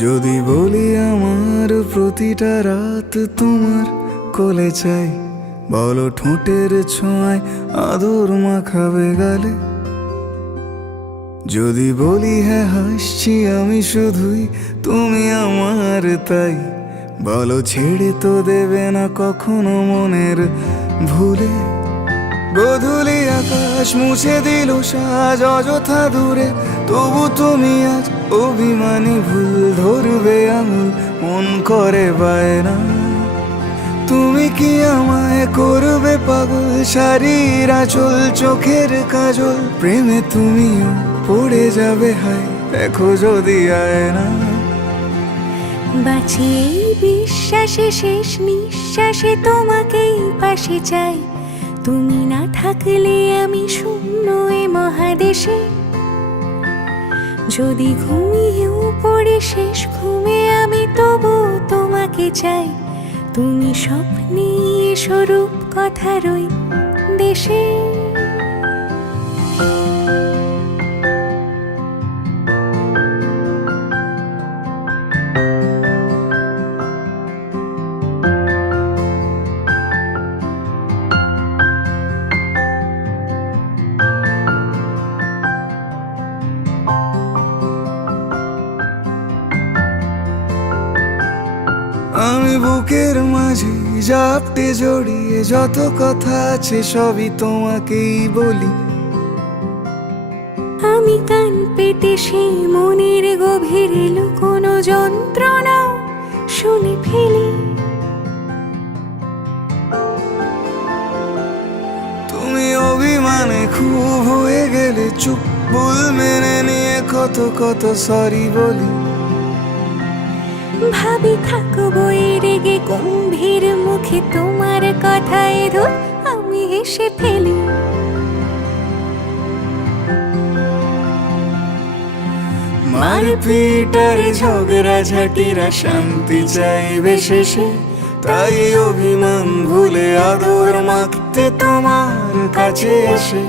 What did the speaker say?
যদি বলি আমার প্রতিটা রাত তোমার কোলে চাই, বলো ঠোঁটের ছোঁয়ায় আদর মাখাবে গালে। যদি বলি হ্যাঁ হাসছি আমি শুধুই, তুমি আমার তাই, বলো ছেড়ে তো দেবে না কখনো মনের ভুলে। গোধূলি আকাশ মুছে দিল সাজ অযথা দূরে, তবু তুমি আজ অভিমানী ভুল ধরবে আঙুল, মন করে বায়না। তুমি কি আমায় করবে পাগল, শাড়ির আঁচল চোখের কাজল, প্রেমে তুমিও পড়ে যাবে হায় দেখো যদি আয়না। বাঁচি এই বিশ্বাসে শেষ নিঃশ্বাসে তোমাকেই পাশে চাই, তুমি না থাকলে আমি শূন্য এ মহাদেশে। যদি ঘুমিয়েও পড়ে শেষ ঘুমে আমি তবু তোমাকে চাই, তুমি স্বপ্নে স্বরূপ কথার ওই দেশে। আমি বুকের মাঝে জাপটে জড়িয়ে যত কথা আছে সবই তোমাকেই বলি। আমি কান পেতে সেই মনের গভীরে লুকোনো যন্ত্রণা শুনে ফেলি। তুমি অভিমানে খুব হয়ে গেলে চুপ, ভুল মেনে নিয়ে কত কত সরি বলি। ভাবি থাকবো এই রেগে গম্ভীর মুখে তোমার কথায় ধর আমি হেসে ফেলি। মারপিট আর ঝগড়া ঝাঁটিরা শান্তি চাইবে শেষে, তাই অভিমান ভুলে আদর মাখতে তোমার কাছে এসে